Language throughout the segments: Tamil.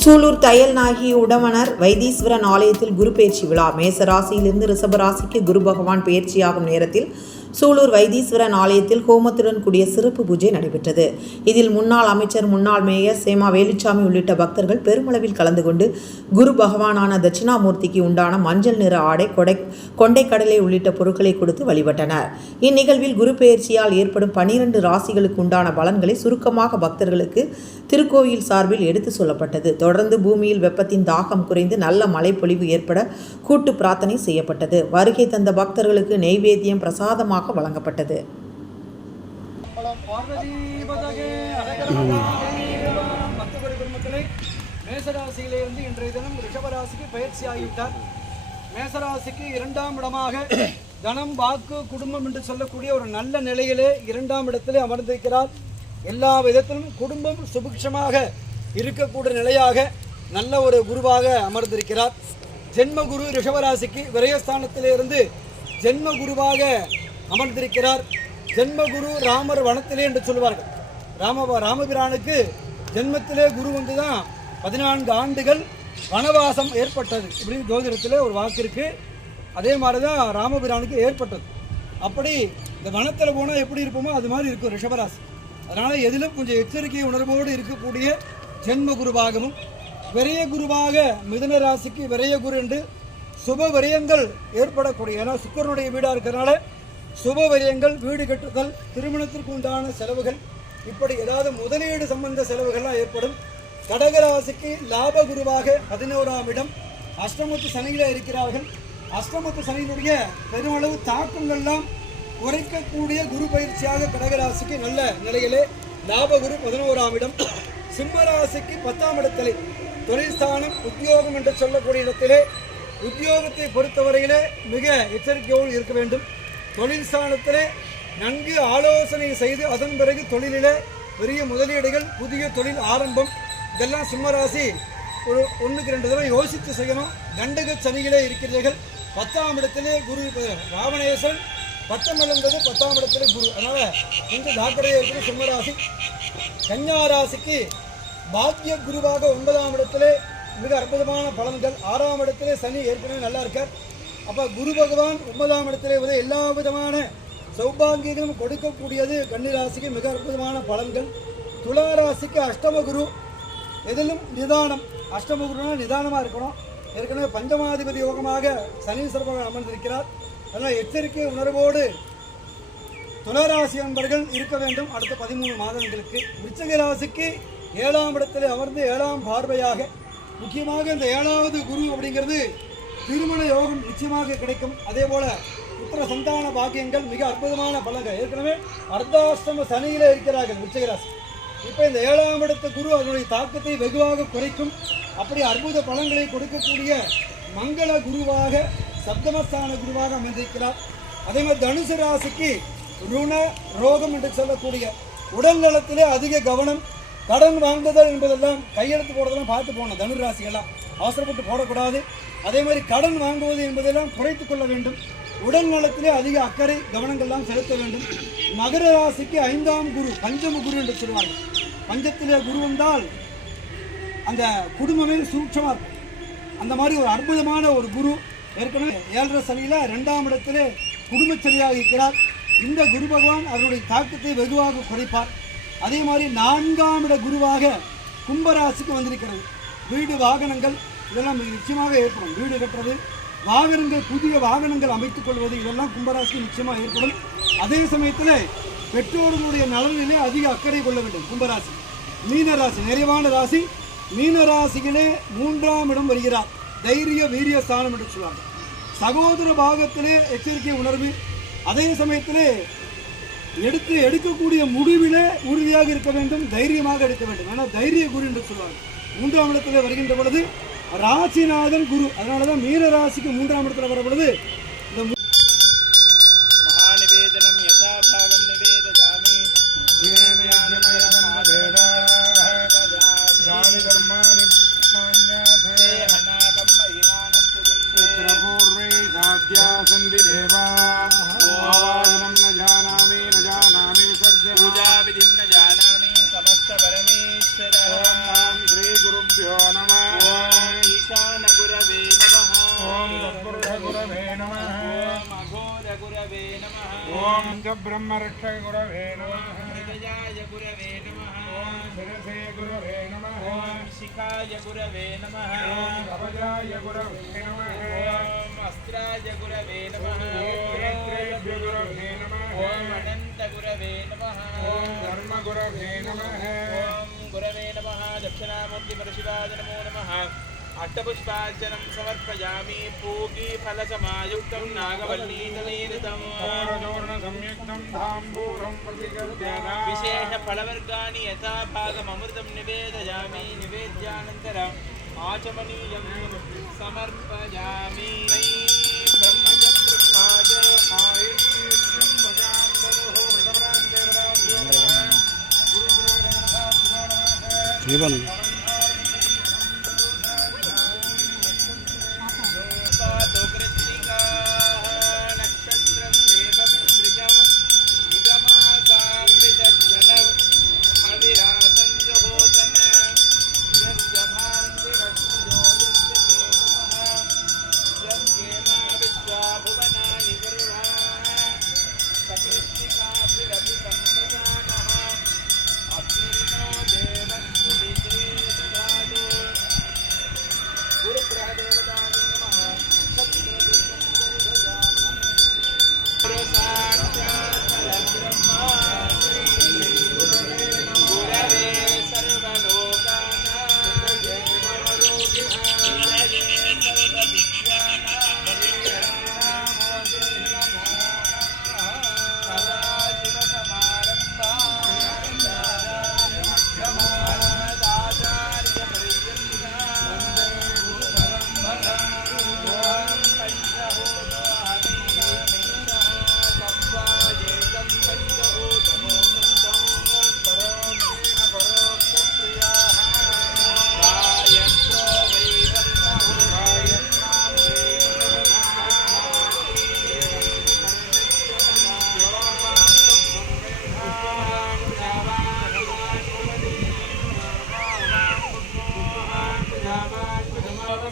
சூலூர் தையல் நாயகி உடமனர் வைத்தீஸ்வரன் ஆலயத்தில் குரு பெயர்ச்சி விழா. மேச ராசியிலிருந்து ராசிக்கு குரு பகவான் பெயர்ச்சியாகும் நேரத்தில் சூலூர் வைத்தீஸ்வரன் ஆலயத்தில் ஹோமத்துடன் கூடிய சிறப்பு பூஜை நடைபெற்றது. இதில் முன்னாள் அமைச்சர் முன்னாள் மேயர் சேமா வேலுச்சாமி உள்ளிட்ட பக்தர்கள் பெருமளவில் கலந்து கொண்டு குரு பகவானான தட்சிணாமூர்த்திக்கு உண்டான மஞ்சள் நிற ஆடை கொடை கொண்டை கடலை உள்ளிட்ட பொருட்களை கொடுத்து வழிபட்டனர். இந்நிகழ்வில் குரு பெயர்ச்சியால் ஏற்படும் பனிரெண்டு ராசிகளுக்கு உண்டான பலன்களை சுருக்கமாக பக்தர்களுக்கு திருக்கோயில் சார்பில் எடுத்து சொல்லப்பட்டது. தொடர்ந்து பூமியில் வெப்பத்தின் தாகம் குறைந்து நல்ல மழைப்பொழிவு ஏற்பட கூட்டு பிரார்த்தனை செய்யப்பட்டது. வருகை தந்த பக்தர்களுக்கு நெய்வேத்தியம் பிரசாதமாக வழங்கப்பட்டது. பார்வதிபதகே இன்றைய தினம் ரிஷபராசிக்கு பயிற்சி ஆகிவிட்டார் மேசராசிக்கு இரண்டாம் இடமாக தனம் வாக்கு குடும்பம் என்று சொல்லக்கூடிய ஒரு நல்ல நிலையிலே இரண்டாம் இடத்திலே அமர்ந்திருக்கிறார் எல்லா விதத்திலும் குடும்பம் சுபிக்ஷமாக இருக்கக்கூடிய நிலையாக நல்ல ஒரு குருவாக அமர்ந்திருக்கிறார் ஜென்ம குரு ரிஷபராசிக்கு விரயஸ்தானத்திலிருந்து ஜென்ம குருவாக அமர்ந்திருக்கிறார் ஜென்மகுரு ராமர் வனத்திலே என்று சொல்வார்கள். ராம ராமபிரானுக்கு ஜென்மத்திலே குரு வந்து தான் பதினான்கு ஆண்டுகள் வனவாசம் ஏற்பட்டது இப்படின்னு ஜோதிடத்தில் ஒரு வாக்கு இருக்குது அதே மாதிரி தான் ராமபிரானுக்கு ஏற்பட்டது. அப்படி இந்த வனத்தில் போனால் எப்படி இருப்போமோ அது மாதிரி இருக்கும் ரிஷபராசி. அதனால் எதிலும் கொஞ்சம் எச்சரிக்கை உணர்வோடு இருக்கக்கூடிய ஜென்ம குருவாகவும் விரைய குருவாக மிதுன ராசிக்கு விரைய குரு என்று சுப விரயங்கள் ஏற்படக்கூடிய ஏன்னா சுக்கரனுடைய வீடாக இருக்கிறனால சுபவரியங்கள் வீடு கட்டுதல் திருமணத்திற்கு உண்டான செலவுகள் இப்படி ஏதாவது முதலீடு சம்பந்த செலவுகள்லாம் ஏற்படும். கடகராசிக்கு லாப குருவாக பதினோராம் இடம். அஷ்டமத்து சனியில இருக்கிறார்கள். அஷ்டமத்து சனியினுடைய பெருமளவு தாக்கங்கள்லாம் குறைக்கக்கூடிய குரு பயிற்சியாக கடகராசிக்கு நல்ல நிலையிலே லாப குரு பதினோராம் இடம். சிம்மராசிக்கு பத்தாம் இடத்திலே தொழில்ஸ்தானம் உத்தியோகம் என்று சொல்லக்கூடிய இடத்திலே உத்தியோகத்தை பொறுத்தவரையிலே மிக எச்சரிக்கையோடு இருக்க வேண்டும். தொழில் ஸ்தானத்தில் நன்கு ஆலோசனை செய்து அதன் பிறகு தொழிலில் பெரிய முதலீடுகள் புதிய தொழில் ஆரம்பம். இதெல்லாம் சிம்மராசி ஒரு ஒன்றுக்கு ரெண்டு தடவை யோசித்து செய்யணும். கண்டக சனியிலே இருக்கிறீர்கள். பத்தாம் இடத்திலே குரு ராவணேசன் பட்டம் இழந்தது பத்தாம் இடத்திலே குரு. அதனால் கொஞ்சம் ஜாக்கிரதையாக இருக்கிற சிம்மராசி. கன்னியா ராசிக்கு பாக்கிய குருவாக ஒன்பதாம் இடத்திலே மிக அற்புதமான பலன்கள். ஆறாம் இடத்திலே சனி ஏற்கனவே நல்லா இருக்கார். அப்போ குரு பகவான் ஒன்பதாம் இடத்திலே வந்து எல்லா விதமான சௌபாங்கியங்களும் கொடுக்கக்கூடியது கன்னிராசிக்கு மிக அற்புதமான பலன்கள். துளாராசிக்கு அஷ்டம குரு. எதிலும் நிதானம். அஷ்டம குருனா நிதானமாக இருக்கணும். ஏற்கனவே பஞ்சமாதிபதி யோகமாக சனீஸ்வரமாக அமர்ந்திருக்கிறார். அதனால் எச்சரிக்கை உணர்வோடு துளாராசி அன்பர்கள் இருக்க வேண்டும். அடுத்த பதிமூணு மாதங்களுக்கு. விருச்சக ராசிக்கு ஏழாம் இடத்தில் அமர்ந்து ஏழாம் பார்வையாக. முக்கியமாக இந்த ஏழாவது குரு அப்படிங்கிறது திருமண யோகம் நிச்சயமாக கிடைக்கும். அதே போல புத்திர சந்தான பாக்கியங்கள் மிக அற்புதமான பலன்கள். ஏற்கனவே அர்த்தாஷ்டம சனியில இருக்கிறார்கள் உச்சகராசி இப்போ இந்த ஏழாம் இடத்து குரு அதனுடைய தாக்கத்தை வெகுவாக குறைக்கும். அப்படி அற்புத பலன்களை கொடுக்கக்கூடிய மங்கள குருவாக சப்தமஸ்தான குருவாக அமைந்திருக்கிறார். அதே மாதிரி தனுசு ராசிக்கு ருண ரோகம் என்று சொல்லக்கூடிய உடல் நலத்திலே அதிக கவனம் கடன் வாங்குதல் என்பதெல்லாம் கையெழுத்து போடுறதெல்லாம் பார்த்து போனோம் தனு அவசரப்பட்டு போடக்கூடாது. அதே மாதிரி கடன் வாங்குவது என்பதெல்லாம் குறைத்து கொள்ள வேண்டும். உடல் நலத்திலே அதிக அக்கறை கவனங்கள்லாம் செலுத்த வேண்டும். மகர ராசிக்கு ஐந்தாம் குரு பஞ்சம குரு என்று சொல்வார்கள். பஞ்சத்திலே குரு வந்தால் அந்த குடும்பமே சூட்சமாக இருக்கும். அந்த மாதிரி ஒரு அற்புதமான ஒரு குரு ஏற்கனவே ஏழரை சனியில் ரெண்டாம் இடத்திலே குடும்பச்சரியாக இருக்கிறார். இந்த குரு பகவான் அவருடைய தாக்கத்தை வெகுவாக குறைப்பார். அதே மாதிரி நான்காம் இட குருவாக கும்பராசிக்கு வந்திருக்கிறது. வீடு வாகனங்கள் இதெல்லாம் மிக நிச்சயமாக ஏற்படும். வீடு கட்டுறது வாகனங்கள் புதிய வாகனங்கள் அமைத்துக் கொள்வது இதெல்லாம் கும்பராசிக்கு நிச்சயமாக ஏற்படும். அதே சமயத்தில் பெற்றோர்களுடைய நலனிலே அதிக அக்கறை கொள்ள வேண்டும் கும்பராசி. மீனராசி நிறைவான ராசி. மீனராசியிலே மூன்றாம் இடம் வருகிறார். தைரிய வீரிய ஸ்தானம் என்று சொல்வாங்க சகோதர பாகத்திலே எச்சரிக்கை உணர்வு. அதே சமயத்திலே எடுத்து எடுக்கக்கூடிய முடிவிலே உறுதியாக இருக்க வேண்டும் தைரியமாக எடுக்க வேண்டும். ஆனால் தைரிய குரு என்று சொல்வாங்க மூன்றாம் இடத்திலே வருகின்ற பொழுது ராசிநாதன் குரு. அதனால தான் மீன ராசிக்கு மூன்றாம் இடத்துல வர பொழுது ఓం బ్రహ్మ రక్ష గురవే నమజాయ గురవే నమ ఓం శిరసే గురవే నమ ఓం శిఖాయ దక్షిణామూర్తి పరిశివాయ నమ अष्टपुष्पार्चनं समर्पयामि पूगीफलसमायुक्तं नागवल्लीतलेरितम् पौरचूर्णसंयुक्तं ताम्बूलं प्रतिगद्यना विशेषफलवर्गाणि यथा भागममृतं निवेदयामि निवेद्यानन्तरम् आचमनीयं समर्पयामि वै ब्रह्मज ब्रह्माज आयुष्यं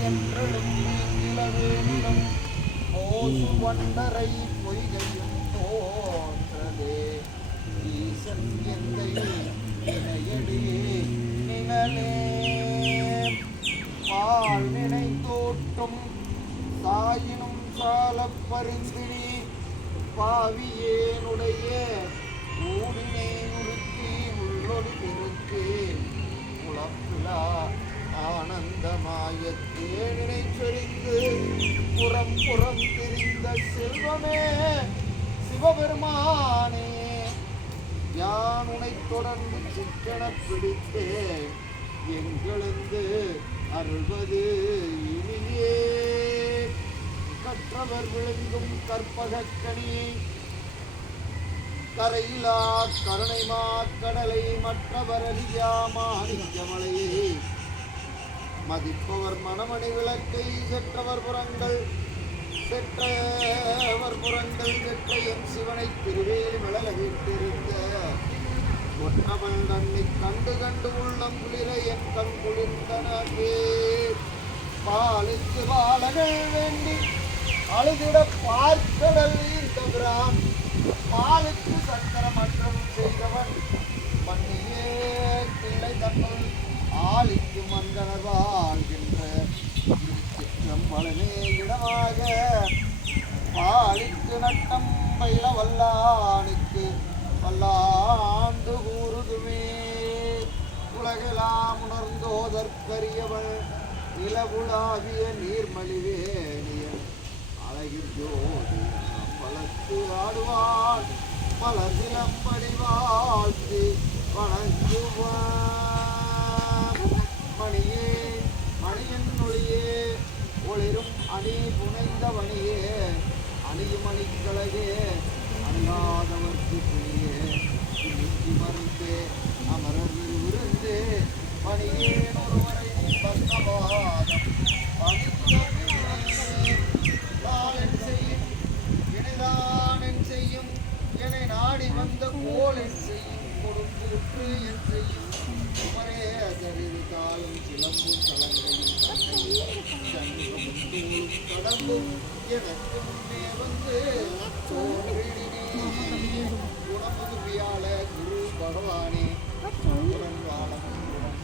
பேசு தென்றலும் நீங்கிலவேனிலும் வண்டரை பொய்கையும் தோன்றதே ஈசன் எந்தை இணையடி நிழலே பால் நினைத்தோட்டும் தாயினும் சாலப் பரிந்தினி பாவியேனுடைய ஊடினை உருக்கி உள்ளொளி உழப்பிலா ஆனந்தமாய தேனினை சொரிந்து புறம் புறம் திரிந்த செல்வமே சிவபெருமானே யான் உனை தொடர்ந்து சிக்கன பிடித்தேன். எங்களெந்து அருள்வது இனியே. கற்றவர் விழுங்கும் கற்பகக்கனியை கரையிலா கருணைமா கடலை மற்றவர் அறியா மாணிக்கமலையை மதிப்பவர் மணமணி விளக்கை செற்றவர் புறங்கள் செற்றவர் புறங்கள் செற்ற என் சிவனை திருவேலி மழல விட்டிருந்த ஒற்றவள் தன்னை கண்டு கண்டு உள்ளம் குளிர என் கண் குளிர்ந்தனவே. பாலுக்கு பாலகள் வேண்டி அழுதிட பார்க்கடல் இந்த பிரான். பாலுக்கு சக்கர மன்றம் செய்தவன் பால் இங்கு மந்தனர் வாழ்கின்ற பலனே இடமாக. பாலித்து நட்டம் பயில வல்லானுக்கு வல்லாண்டு கூறுதுமே. உலகெல்லாம் உணர்ந்தோதற்கரியவள் நிலவுலாவிய நீர்மலிவேலியன் அழகில் ஜோதி வளர்த்து ஆடுவாள் பல சிலம்படி வாழ்த்து வணங்குவாள் மணியே மணியன் ஒளியே ஒளிரும் அணி புனைந்தவனியே அணியும் அணிக்கழகே அணுகாதவர்க்கு புனியே இன்னைக்கு அமரர் விருந்து பணியே உடம்பும் எனக்கு முன்னே வந்து குணமுதுவியால குரு பகவானே உடன்வாளம் உடன்